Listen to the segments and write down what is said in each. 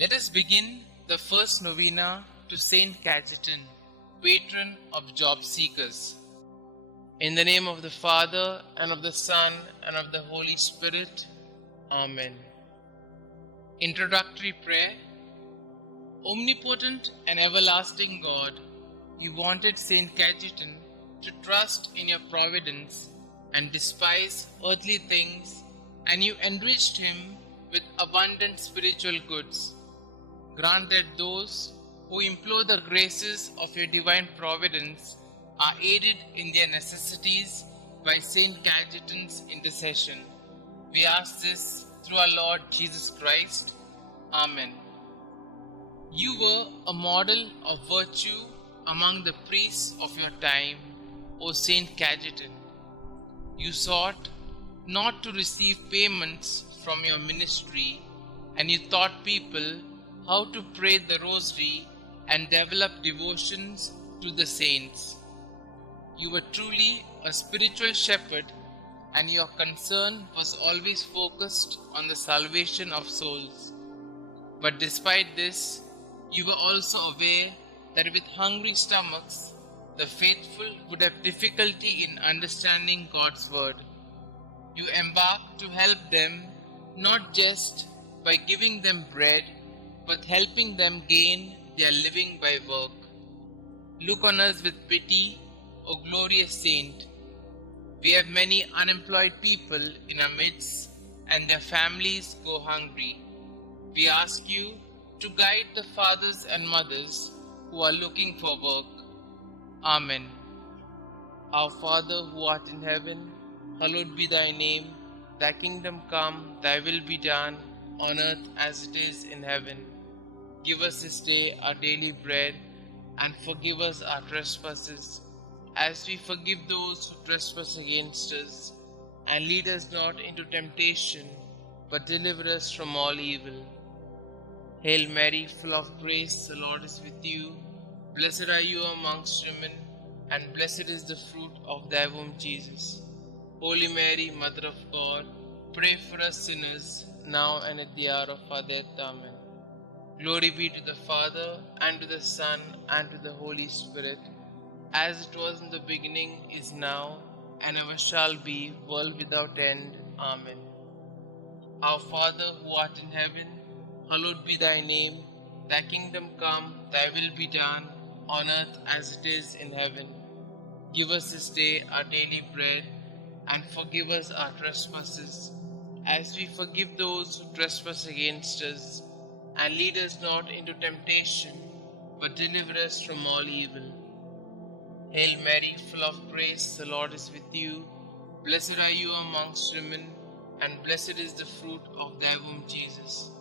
Let us begin the first novena to Saint Cajetan, patron of job seekers. In the name of the Father, and of the Son, and of the Holy Spirit. Amen. Introductory Prayer. Omnipotent and everlasting God, you wanted Saint Cajetan to trust in your providence and despise earthly things, and you enriched him with abundant spiritual goods. Grant that those who implore the graces of your divine providence are aided in their necessities by Saint Cajetan's intercession. We ask this through our Lord Jesus Christ. Amen. You were a model of virtue among the priests of your time, O Saint Cajetan. You sought not to receive payments from your ministry, and you taught people how to pray the rosary and develop devotions to the saints. You were truly a spiritual shepherd, and your concern was always focused on the salvation of souls. But despite this, you were also aware that with hungry stomachs, the faithful would have difficulty in understanding God's word. You embarked to help them not just by giving them bread, but helping them gain their living by work. Look on us with pity, O glorious saint. We have many unemployed people in our midst, and their families go hungry. We ask you to guide the fathers and mothers who are looking for work. Amen. Our Father who art in heaven, hallowed be thy name. Thy kingdom come, thy will be done, on earth as it is in heaven. Give us this day our daily bread, and forgive us our trespasses, as we forgive those who trespass against us. And lead us not into temptation, but deliver us from all evil. Hail Mary, full of grace, the Lord is with you. Blessed are you amongst women, and blessed is the fruit of thy womb, Jesus. Holy Mary, Mother of God, pray for us sinners, now and at the hour of our death. Amen. Glory be to the Father, and to the Son, and to the Holy Spirit, as it was in the beginning, is now, and ever shall be, world without end. Amen. Our Father who art in heaven, hallowed be thy name. Thy kingdom come, thy will be done, on earth as it is in heaven. Give us this day our daily bread, and forgive us our trespasses, as we forgive those who trespass against us. And lead us not into temptation, but deliver us from all evil. Hail Mary, full of grace, the Lord is with you. Blessed are you amongst women, and blessed is the fruit of thy womb, Jesus.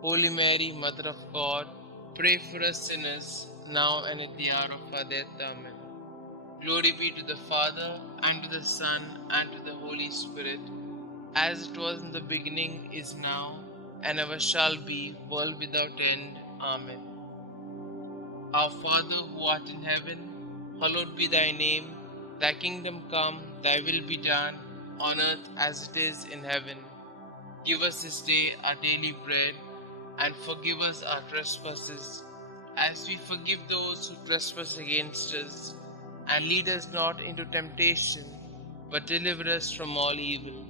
Holy Mary, Mother of God, pray for us sinners, now and at the hour of our death. Amen. Glory be to the Father, and to the Son, and to the Holy Spirit, as it was in the beginning, is now, and ever shall be, world without end. Amen. Our Father who art in heaven, hallowed be thy name. Thy kingdom come, thy will be done, on earth as it is in heaven. Give us this day our daily bread, and forgive us our trespasses, as we forgive those who trespass against us. And lead us not into temptation, but deliver us from all evil.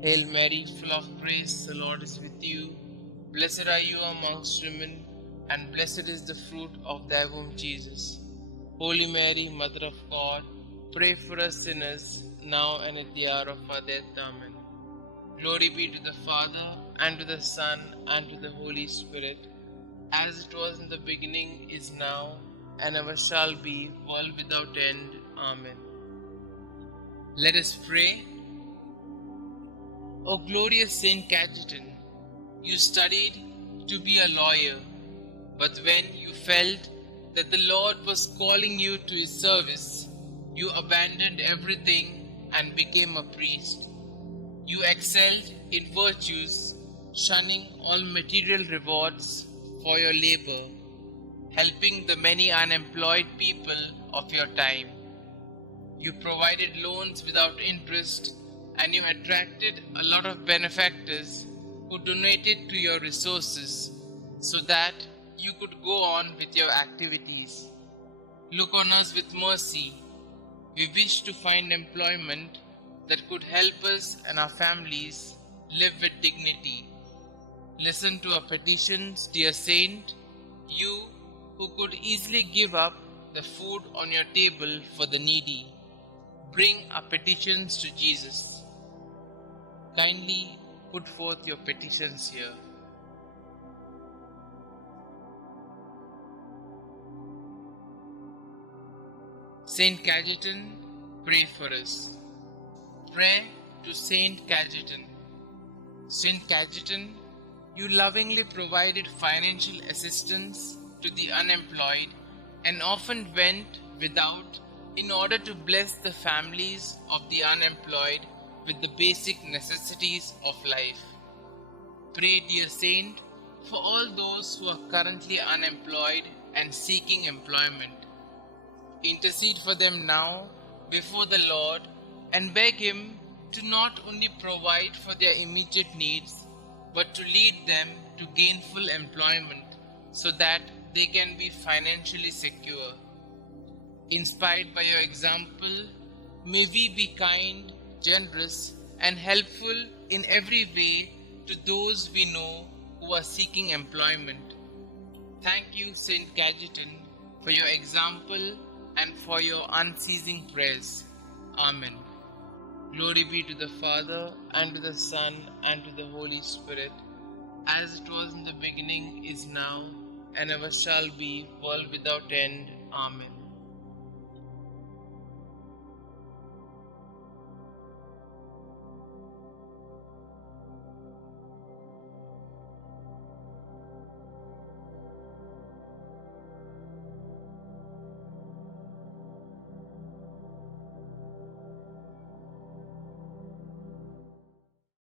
Hail Mary, full of grace, the Lord is with you. Blessed are you amongst women, and blessed is the fruit of thy womb, Jesus. Holy Mary, Mother of God, pray for us sinners, now and at the hour of our death. Amen. Glory be to the Father, and to the Son, and to the Holy Spirit, as it was in the beginning, is now, and ever shall be, world without end. Amen. Let us pray. O glorious Saint Cajetan, you studied to be a lawyer, but when you felt that the Lord was calling you to his service, you abandoned everything and became a priest. You excelled in virtues, shunning all material rewards for your labor, helping the many unemployed people of your time. You provided loans without interest, and you attracted a lot of benefactors who donated to your resources, so that you could go on with your activities. Look on us with mercy. We wish to find employment that could help us and our families live with dignity. Listen to our petitions, dear Saint, you who could easily give up the food on your table for the needy. Bring our petitions to Jesus. Kindly put forth your petitions here. Saint Cajetan, pray for us. Prayer to Saint Cajetan. Saint Cajetan, you lovingly provided financial assistance to the unemployed and often went without in order to bless the families of the unemployed with the basic necessities of life. Pray, dear Saint, for all those who are currently unemployed and seeking employment. Intercede for them now before the Lord and beg Him to not only provide for their immediate needs, but to lead them to gainful employment so that they can be financially secure. Inspired by your example, may we be kind, generous, and helpful in every way to those we know who are seeking employment. Thank you, Saint Cajetan, for your example and for your unceasing prayers. Amen. Glory be to the Father, and to the Son, and to the Holy Spirit, as it was in the beginning, is now, and ever shall be, world without end. Amen.